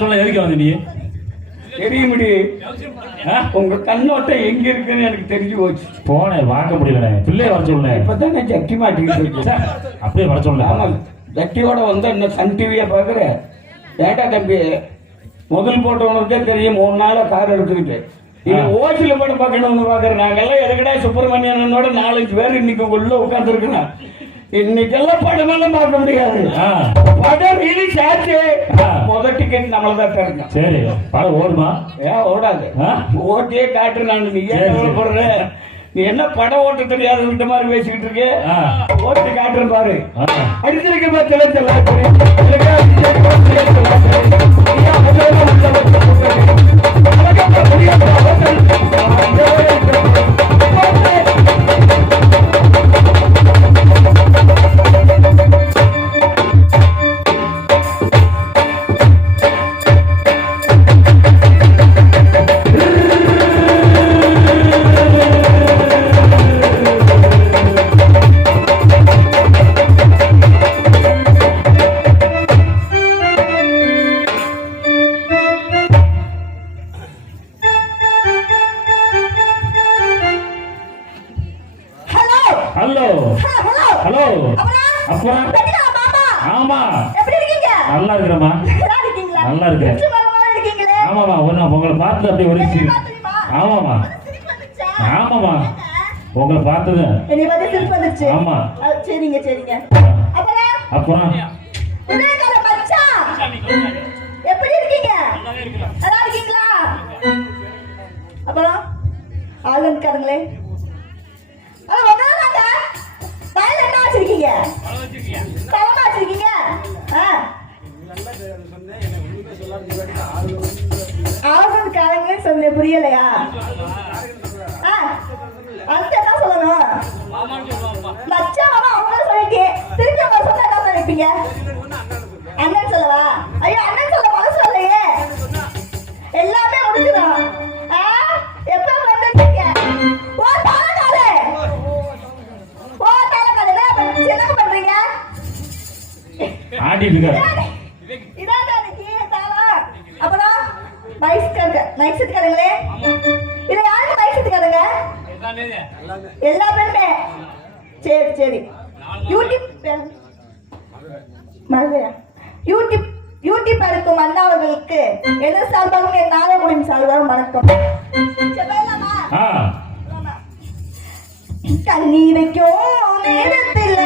சொல்ல எதுக்கு வந்து நீ தெரியுமிடி உங்க கண்ணோட்டம் எங்க இருக்குன்னு எனக்கு தெரிஞ்சு போச்சு. போனேன் வாங்க முடியல பிள்ளைய வர சொன்னேன். இப்பதானே ஜட்டி மாட்டிக்கிட்டு அப்படியே வர சொன்னேன். ஆமா ஜட்டியோட வந்து என்ன சன் டிவியா பாக்குற? ஏண்டா தம்பி முதல் போட்டவனுக்கே தெரியும் 3 நாளா கார் எடுத்துக்கிட்டு ஓசில போட்டு பார்க்கணும்னு பாக்குறேன். நாங்கெல்லாம் எதுக்கடா சுப்பிரமணியனோட 4-5 பேர் இன்னைக்கு உள்ள உட்கார்ந்து இருக்கிறோம். இன்னைக்கெல்லாம் படம் எல்லாம் பார்க்க முடியாது. படம் ரிலீஸ் ஆச்சு முதல் டிக்கெட் நம்மளதான் தரணும். சரி படம் ஓடுமா? ஏன் ஓடாது? ஓட்டியே காட்டுற நான். நீ ஏன் போடுற? நீ என்ன படம் ஓட்ட தெரியாது இந்த மாதிரி பேசிக்கிட்டு இருக்கு. ஓட்டி காட்டுறேன் பாரு. அடிச்சிருக்க நல்லா இருக்கிறமா? நல்லா இருக்கேன். ஆமாமா உங்களை பார்த்து அப்படியே ஒரு ஆமாமா ஆமாமா உங்களை பார்த்தது. ஆமா சரிங்க சரிங்க. அப்புறம் எப்படி இருக்கீங்க? நல்லா இருக்கீங்களா? அப்புறம் ஆளுங்காரங்களே வச்சிருக்கீங்க பழமா வச்சிருக்கீங்க. ஆளுங்காரங்க சொல்ல புரியலையா? அந்த என்ன சொல்லணும்? மச்சான் அவங்க சொல்லிட்டு திருப்பி அவங்க சொன்னா என்ன சொல்லிப்பீங்க? அண்ணன் சொல்லவா? ஐயோ அண்ணன் சொல்ல மனசு இல்லையே. எல்லாமே முடிஞ்சிடும். எப்ப வந்துட்டீங்க? ஓ தாலகாலே ஓ தாலகாலே என்ன பண்றீங்க? ஆடி இருக்க இதாடா நீ தாலா. அப்புறம் மைக் செட் கரங்களே. இது யாருக்கு மைக் செட் கரங்க? எல்லா பேருமே. சரி சரி. யூடியூப் இருக்கும் அண்ணா அவர்களுக்கு என்ன சார்பாகவும் என் நாககுடியின் சார்பாகவும் வணக்கம். கண்ணி வைக்கும் நேரத்தில்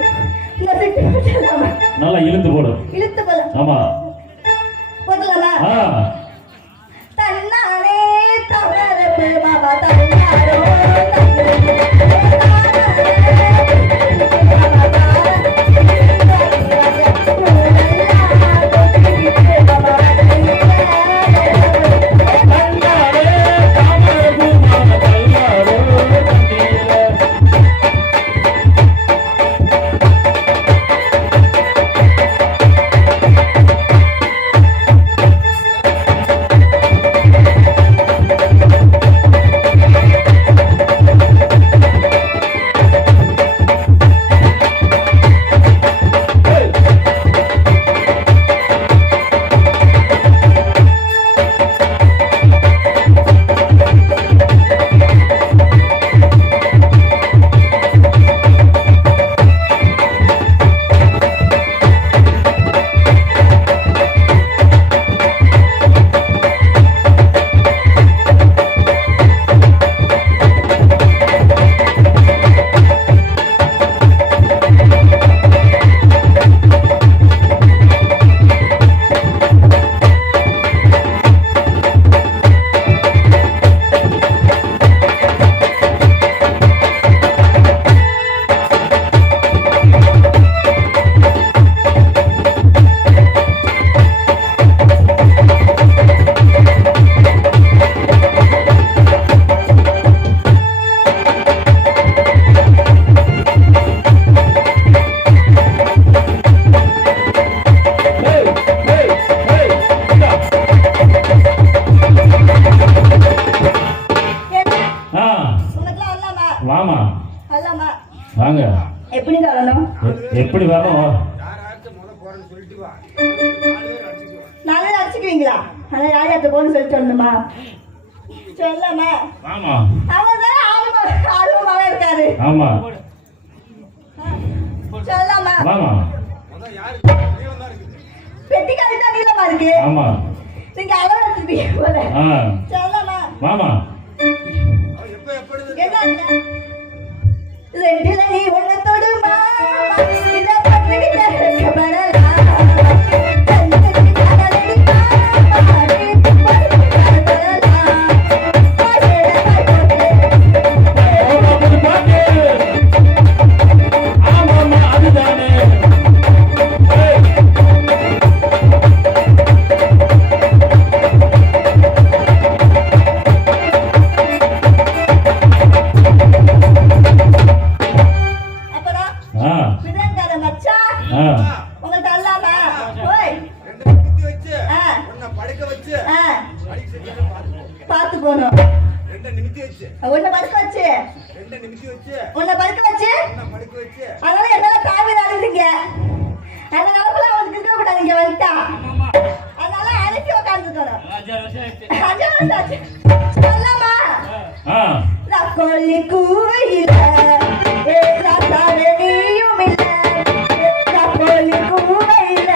இந்த சிட்டு போடலாமா? நல்லா இழுத்து போடு. இழுத்து போடலாம். ஆமா. போடலாமா? ஆ. தன்னாரே தவறப்பு பாபா தன்னாரோ வாமா. வரலாமா? வாங்க. எப்படி வரணும்? எப்படி வரணும்? நானே அடிச்சுக்குவீங்களா? அதை யாரையாத்த போன்னு சொல்லிட்டு வரணுமா? சொல்லாமா? வாமா. அவன் தானே ஆர்வமாக இருக்காரு. ஆமா. சொல்லாமா? வாமா. பெட்டிக்காரி தான் நீளமா இருக்கு. ஆமா. நீங்க அளவு எடுத்துப்பீங்க போல. சொல்லாமா? வாமா. என்ன ரெண்டுல நீ ஒண்ணு தொடுமா இந்த பட்டுக்கிட்ட கபடலாம் அதனால என்னால தாவி நடந்தீங்க. அதனால அவனுக்கு இருக்க கூடாது இங்க வந்துட்டா. அதனால அழைச்சி உட்காந்துக்கணும். சொல்லாமா? ரக்கோலி கூவையில நீயும் இல்ல. ரக்கோலி கூவையில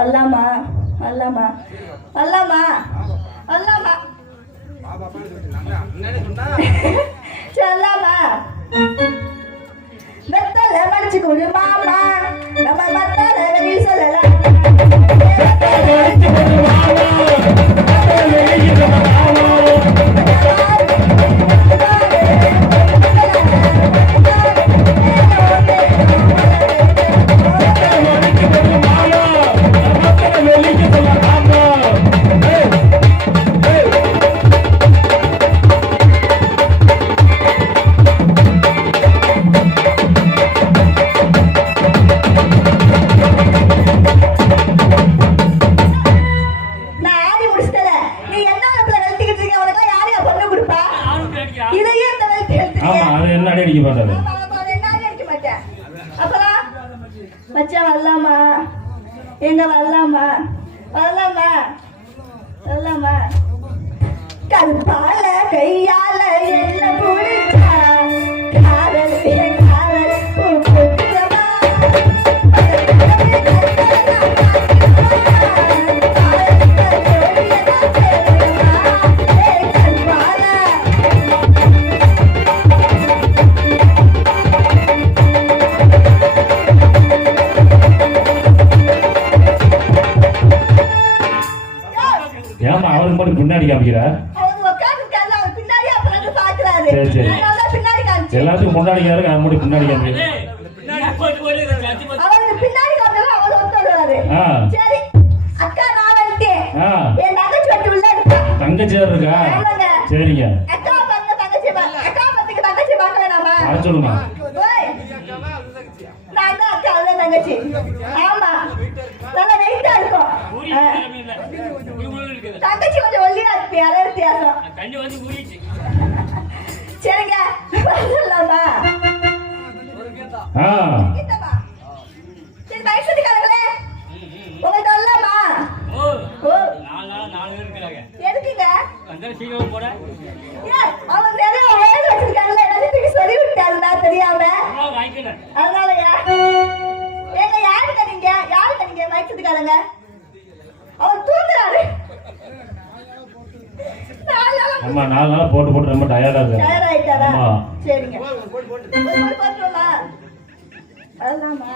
அல்லாமா அல்லாமா அல்லாமா அல்லாமா சொல்லாமா? வெத்தலை மடிச்சு கொடு மாமா, நம்ம மத்தால வெளி சொல்லலாம். நாடி அடிக்க மாட்டாரு. ஆமா, ஆமா, ரெண்டாவது அடிக்க மாட்டேன். அப்புறம் மச்சான் வரலாமா? எங்க வரலாமா? வரலாமா? வரலாமா? கருப்பால கையால என்ன புடிச்சா காதல் காதல் புடிச்சமா ஏமா அவருக்கு மட்டும் பின்னாடி காமிக்கிறா? சரி சரி, எல்லாத்துக்கும் முன்னாடி யாருக்கு அவன் மட்டும் பின்னாடி காமிக்கிறா? தங்கச்சி இருக்கா? சரிங்க, வர சொல்லுமா. தங்கச்சி ஆமா, நல்லா வெயிட்டா இருக்கும். தங்கச்சி கொஞ்சம் ஒல்லியா இருக்கு, அதே வித்தியாசம். சரிங்க, சொல்லலாமா? சரி, வயசுக்காரங்களே உங்களுக்கு சொல்லலாமா? எதுக்குங்க? அவங்க நிறைய வயது வச்சிருக்காங்கல்ல, எல்லாத்தையும் சொல்லி விட்டாருன்னா தெரியாம, அதனாலயா? ஏங்க யாருங்க நீங்க? யாருங்க நீங்க வயசுக்காரங்க? அவர் தூங்குறாரு. அம்மா 4 நாளா போட்டு போட்டு ரொம்ப டயர்டா இருக்கு. டயர்ட் ஆயிட்டாரா? ஆமா. சரிங்க, போட்டுமா? வரலாமா?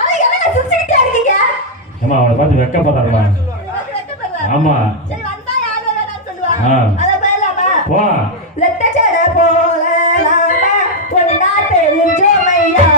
அட என்ன சுத்திட்டே இருக்கீங்க? அம்மா அவளை பார்த்து வெக்கப்படுறாருமா. ஆமா, சரி, வந்தா யாரு வேணாம்னு சொல்லுவா. ஆ. அத போயலாமா? போ. லெட்டச்சட போலலாமா பொன்னா தெரிஞ்சோமையா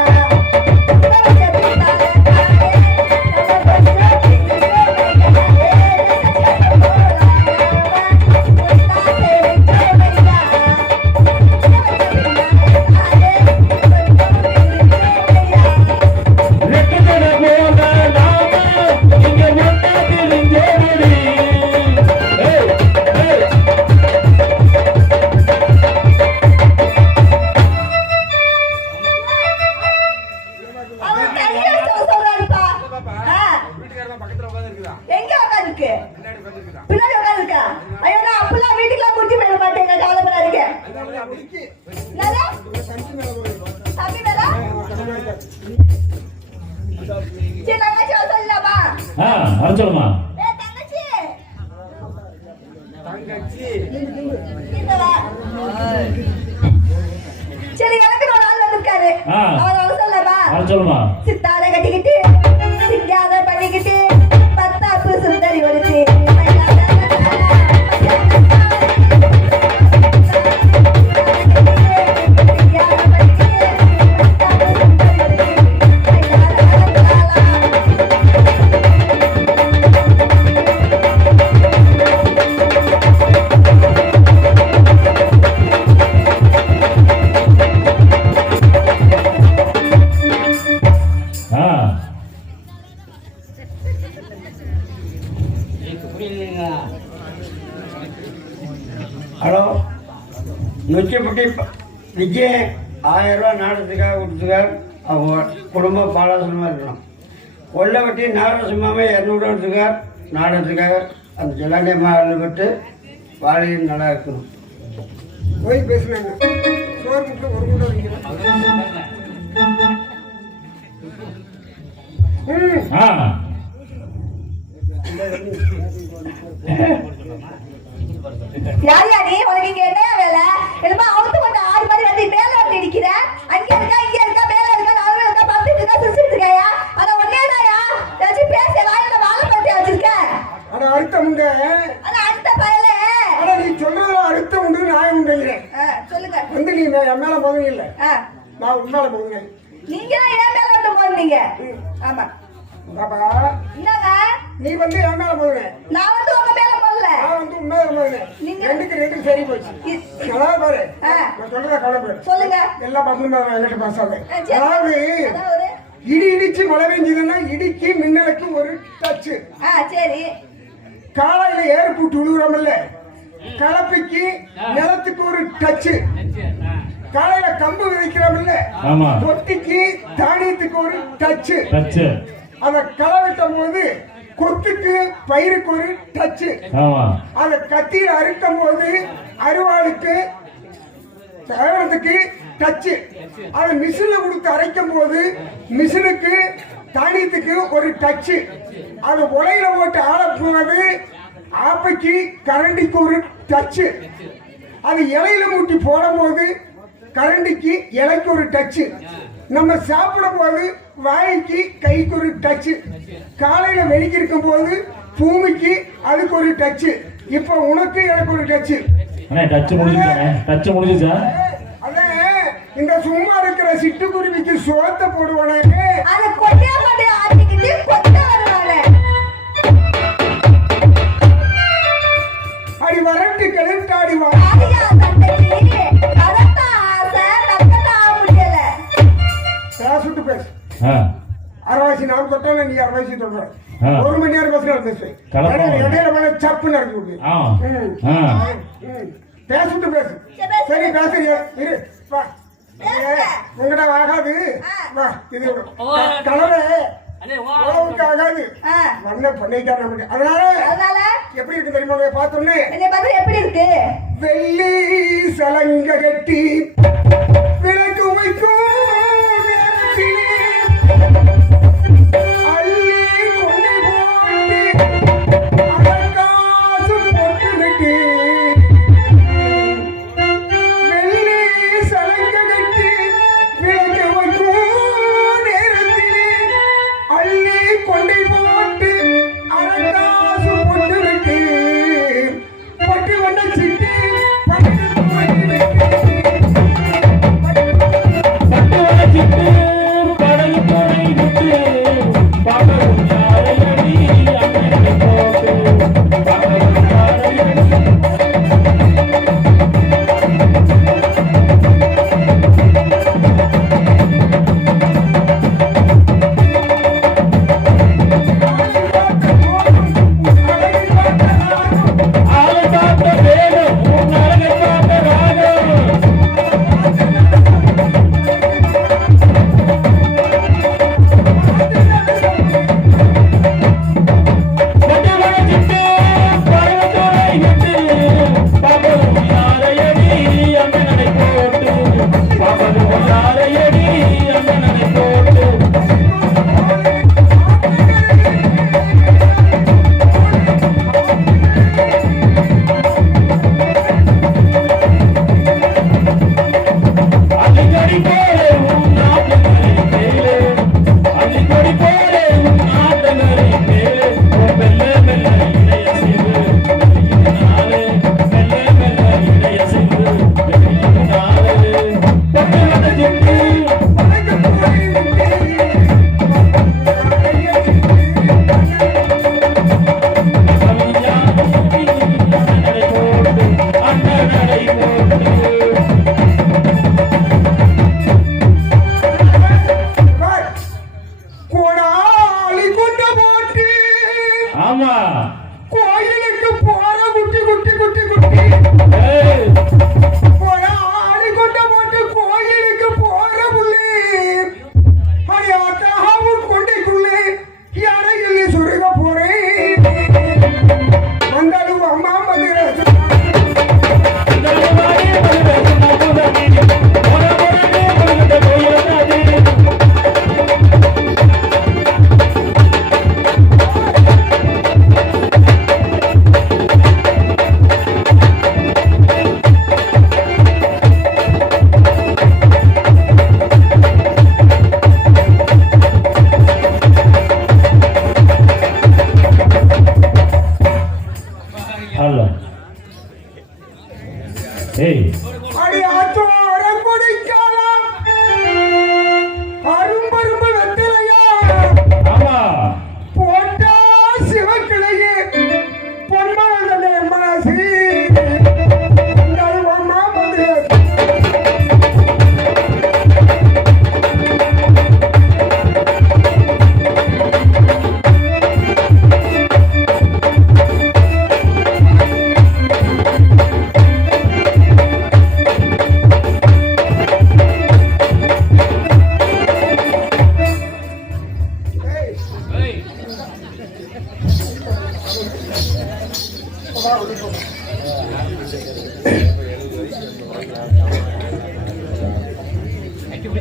எங்க உட்காந்துருக்கு? பின்னாடி உட்காந்துருக்கா? ஐயோ, நான் அப்பெல்லாம் வீட்டுக்குலாம் குட்டி மேல மாட்டேங்க, கவலைப்படா இருக்கு. தம்பி மேல? சரி, தங்கச்சி சொல்லலாமா? வர சொல்லுமா. தங்கச்சி இங்க வா. சரி, எனக்கு ஒரு ஆள் வந்திருக்காரு, அவர் வர சொல்லலாமா? வர சொல்லுமா. சித்தாரை கட்டிக்கிட்டு சிங்காத பண்ணிக்கிட்டு பத்தாப்பு சுந்தரி ஒருத்தி ஹலோ, நொச்சிப்பட்டி விஜய் 1000 ரூபா நாடகத்துக்காக கொடுத்துருக்கார். அவங்க குடும்பம் பாலாசனமாக இருக்கணும். கொல்லவட்டி நாரசிம்மாவே 200 ரூபா எடுத்துக்கார் நாடகத்துக்காக. அந்த ஜலாண்டியம்மா அழுபட்டு வாழையும் நல்லா இருக்கணும். போய் பேசுனாங்க. சோறு முட்டை ஒரு முட்டை வைக்கிறேன். யார் யாரு உனக்கு இங்க என்ன வேலை? என்னமா அவுத்து கொண்டு 6 மாதிரி வந்து மேல வந்து நிக்கிற? அங்க இருக்கா, இங்க இருக்கா, மேல இருக்கா, நாலு இருக்கா, பத்து இருக்கா, சுத்திட்டு இருக்காயா? அத ஒன்னேதாயா? ஏதாச்சும் பேச வாயில வாழைப்பழத்தை வச்சிருக்க? அட அர்த்தம் உண்டு. அத அடுத்த பயல. அட நீ சொல்றதுல அர்த்தம் உண்டு, நியாயம் உண்டுங்கிறேன். சொல்லுங்க. வந்து நீ என் மேல மோதுங்க இல்ல, நான் உன்னால மோதுங்க. நீங்க என் மேல வந்து மோதுனீங்க. ஆமா பாப்பா, என்னங்க? நீ வந்து என் மேல மோதுன, நான் வந்து உங்க மேல மோதல. நான் வந்து உன் மேல மோதுனேன். ரெண்டுக்கு சரி போச்சு. நல்லா பாரு, நான் சொல்றத கவலைப்படு. சொல்லுங்க. எல்லா பசங்களும் என்கிட்ட பேசாத. அதாவது இடி இடிச்சு மழை பெஞ்சதுன்னா இடிக்கு மின்னலுக்கு ஒரு டச்சு. சரி. காலையில ஏற்புட்டு விழுகிறோம்ல, கலப்பிக்கு நிலத்துக்கு ஒரு டச்சு. காலையில கம்பு விதைக்கிறோம்ல, ஆமா. தொட்டிக்கு தானியத்துக்கு ஒரு டச்சு, டச்சு. அத களை வெட்டும் போது கொத்துக்கு பயிருக்கு ஒரு டச்சு, ஆமா. அத கத்தியில அறுக்கும் போது அருவாளுக்கு தகவலத்துக்கு டச்சு, அதை மிஷின்ல கொடுத்து அரைக்கும் போது மிஷினுக்கு தானியத்துக்கு ஒரு டச்சு, அது உலையில போட்டு ஆளப்போது ஆப்பைக்கு கரண்டிக்கு ஒரு டச்சு, அது இலையில மூட்டி போடும் போது கரண்டிக்கு இலைக்கு ஒரு டச்சு, நம்ம சாப்பிடும் போது வாய்க்கு கைக்கு ஒரு டச்சு, காலையில வெளிக்கு இருக்கும் போது பூமிக்கு அதுக்கு ஒரு டச்சு, இப்ப உனக்கு எனக்கு ஒரு டச்சு. அண்ணே டச் முடிஞ்சுச்சானே? டச் முடிஞ்சுச்சா? அதான் இந்த சும்மா இருக்கிற சிட்டுக்குருவிக்கு சோத்த போடுவானே, அதை கொட்டையா கொட்டையா ஆட்டிக்கிட்டு கொட்ட வருவானே. அடி வரட்டு கிளட்டாடி வா. ஆதியா தந்தைக்கு கதத்தா ஆசை தக்கத்தா முடியல. பேசிட்டு பேசு. ஆ. அரவாசி நான் தொட்டாலும் நீ அரவாசி தொடுற. ஆ. 1 மணி நேரம் பேசுற பேசு. கலப்பா. இடையில வேணா சப்பு நடக்கி விடு. ஆ. ம். ஆ. ம். பேசிட்டு பேசு. சரி, பேசு. சரி பேசுறியா? இரு வா. பேசு. உங்கட ஆகாது. ஆ. வா இது கலவை அண்ணே வா உழவுக்கு ஆகாது. ஆ. மண்ணை பண்ணிக்கார நமக்கு. அதனால அதனால எப்படி இருக்கு தெரியுமா? உன்னை பார்த்தோன்னே என்னை பார்த்து எப்படி இருக்கு? வெள்ளி சலங்க கட்டி விளக்கு வைக்கும் நேரத்திலே அள்ளி கொண்டு போட்டு அலங்காசு போட்டு விட்டு வெள்ளி சலங்க கட்டி விளக்கு வைக்கும் நேரத்திலே அள்ளி கொண்டு போட்டு அலங்காசு போட்டு விட்டு பட்டு வண்ண சிட்டு பட்டு போட்டு விட்டு பட்டு வளைச்சிட்டு படகு துணை விட்டு பாப்பரும் யாரையடி அண்ணனை போட்டு பாப்பரும் யாரையடி. ஆளை பார்த்த வேகம் உன் அழகை பார்த்த ராகம். பட்டு வளைச்சிட்டு படகு துணை விட்டு பாப்பரும் யாரையடி அண்ணனை போட்டு பாப்பரும் யாரையடி அண்ணனை போட்டு. அடிக்கடி போலே உன் நாட்டங்களை மேலே அடிக்கடி போலே உன் நாட்டங்களை மேலே உன் மெல்ல மெல்ல இடைய செய்து நாளே மெல்ல மெல்ல இடைய செய்து நாளே பட்டு வந்த சிட்டு அண்ணனை போட்டு அண்ணனை போட்டு. கோடாளி கொண்ட போட்டு ஆமா. கோயிலுக்கு போற குட்டி குட்டி குட்டி குட்டி ஏய். கோடாளி கொண்ட போட்டு கோயிலுக்கு போற புள்ளி அடியாத்தாவும் கொண்டைக்குள்ளே யாரையில் சுருக போறேன் வந்தாலும் அம்மா மதுரை தள்ளுவாடி மதுரை மதுரை மொர மொரனே மதுரை கோயிலாதே. அல்ல. ஏய். அடியாத்தோரம் கொடிக்காலம் அரும்பரும்பு வெத்திலையா ஆமா. போட்டா சிவக்கிளையே பொன்மனதே மனசி வந்தாலும் அம்மா மதுரை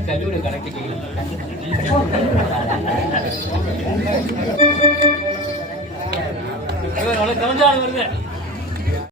கல்லூரி கணக்கு கவனிச்சாலும் வருது.